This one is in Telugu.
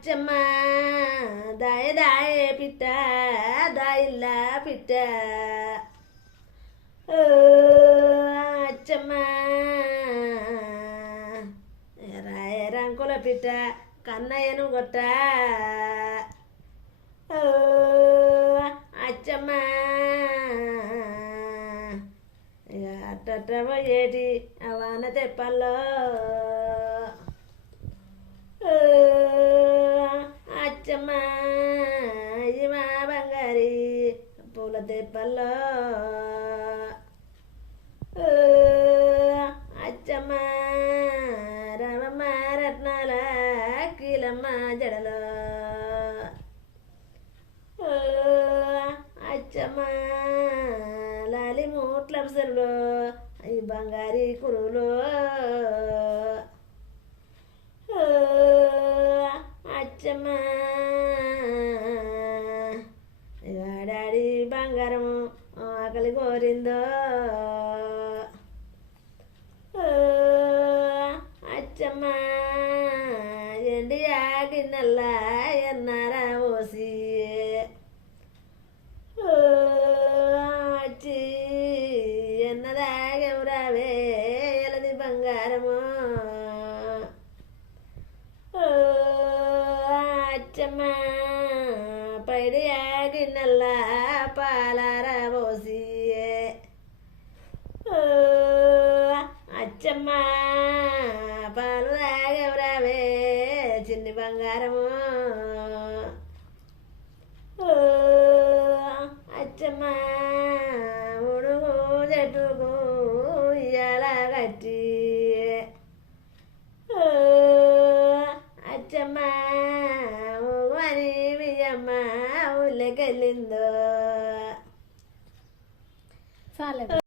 అచ్చమ్మ దాయ దాయ పిట్ట దాయిల్లా పిట్ట అచ్చమ్మ రాయ రంకుల పిట్ట కన్నయ్యను కొట్ట అచ్చమ్మ అట్ట పోయేటి అవాన తెప్పల్లో అచ్చమ్మ మా బంగారి పూల తెప్పల్లో అచ్చమ్మ రామమ్మ రత్నాల కీలమ్మ జడలో అచ్చమ్మ లాలి మూట్ల అప్సరులో ఈ బంగారి కురులో అచ్చమ్మ డాడీ బంగారం ఆకలి కోరిందో అచ్చమ్మ ఎండి ఆగిన్నల్లా ఎన్నారా పోసి వచ్చి ఎన్నదాగెవరావే ఎలది బంగారము అచ్చమ్మ పైడి ఆగిన్నల్లా పాలారా పోసి అచ్చమ్మ పాలు తాగెవరావే చిన్ని బంగారము అచ్చమ్మ ఉడుగు చెట్టుకు ఇయ్యాల కట్టి అచ్చమ్మ అని బియ్యమ్మ ఊళ్ళకెళ్ళిందో.